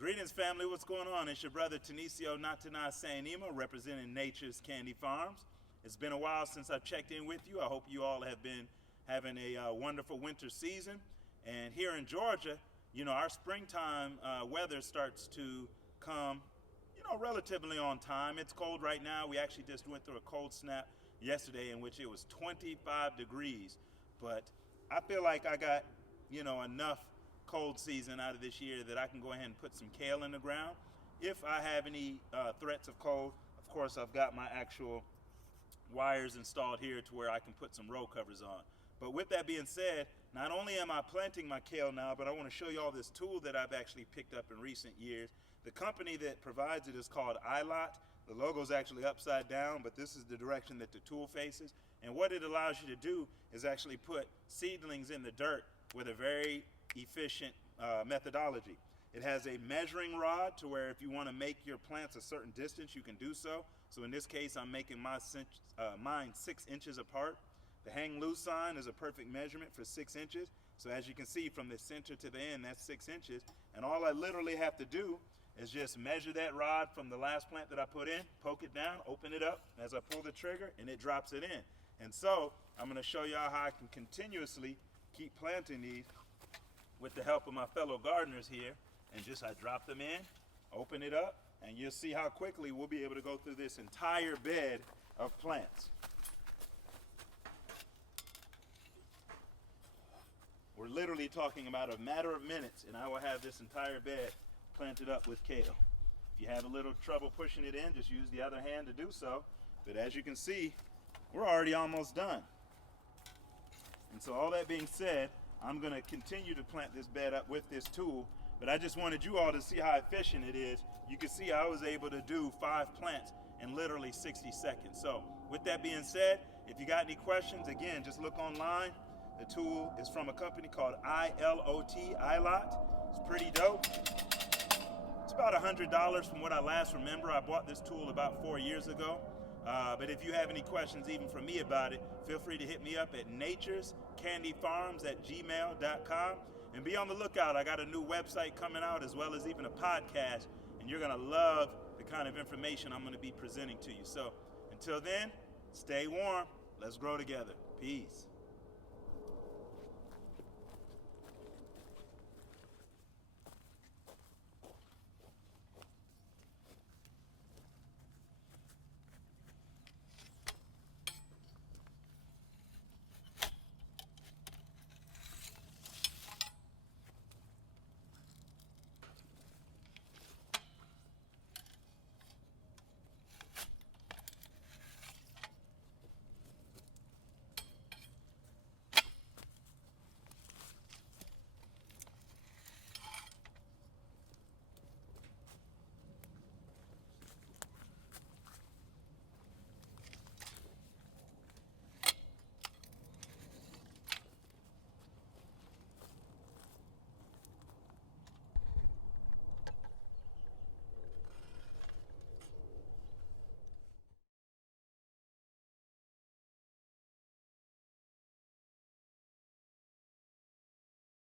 Greetings, family. What's going on? It's your brother Tanisio Natana Sayanima, representing Nature's Candy Farms. It's been a while since I've checked in with you. I hope you all have been having a wonderful winter season. And here in Georgia, our springtime weather starts to come, relatively on time. It's cold right now. We actually just went through a cold snap yesterday in which it was 25 degrees. But I feel like I got, enough cold season out of this year that I can go ahead and put some kale in the ground. If I have any threats of cold, of course, I've got my actual wires installed here to where I can put some row covers on. But with that being said, not only am I planting my kale now, but I want to show you all this tool that I've actually picked up in recent years. The company that provides it is called iLOT. The logo is actually upside down, but this is the direction that the tool faces. And what it allows you to do is actually put seedlings in the dirt with a very efficient methodology. It has a measuring rod to where if you want to make your plants a certain distance, you can do so. So in this case, I'm making mine 6 inches apart. The hang loose sign is a perfect measurement for 6 inches. So as you can see, from the center to the end, that's 6 inches. And all I literally have to do is just measure that rod from the last plant that I put in, poke it down, open it up as I pull the trigger, and it drops it in. And so I'm going to show y'all how I can continuously keep planting these with the help of my fellow gardeners here. And just I drop them in, open it up, and you'll see how quickly we'll be able to go through this entire bed of plants. We're literally talking about a matter of minutes, and I will have this entire bed planted up with kale. If you have a little trouble pushing it in, just use the other hand to do so. But as you can see, we're already almost done. And so all that being said, I'm going to continue to plant this bed up with this tool, but I just wanted you all to see how efficient it is. You can see I was able to do 5 plants in literally 60 seconds. So with that being said, if you got any questions, again, just look online. The tool is from a company called iLOT, iLOT. It's pretty dope. It's about $100 from what I last remember. I bought this tool about 4 years ago. But if you have any questions even from me about it, feel free to hit me up at naturescandyfarms@gmail.com. And be on the lookout. I got a new website coming out as well as even a podcast. And you're going to love the kind of information I'm going to be presenting to you. So until then, stay warm. Let's grow together. Peace.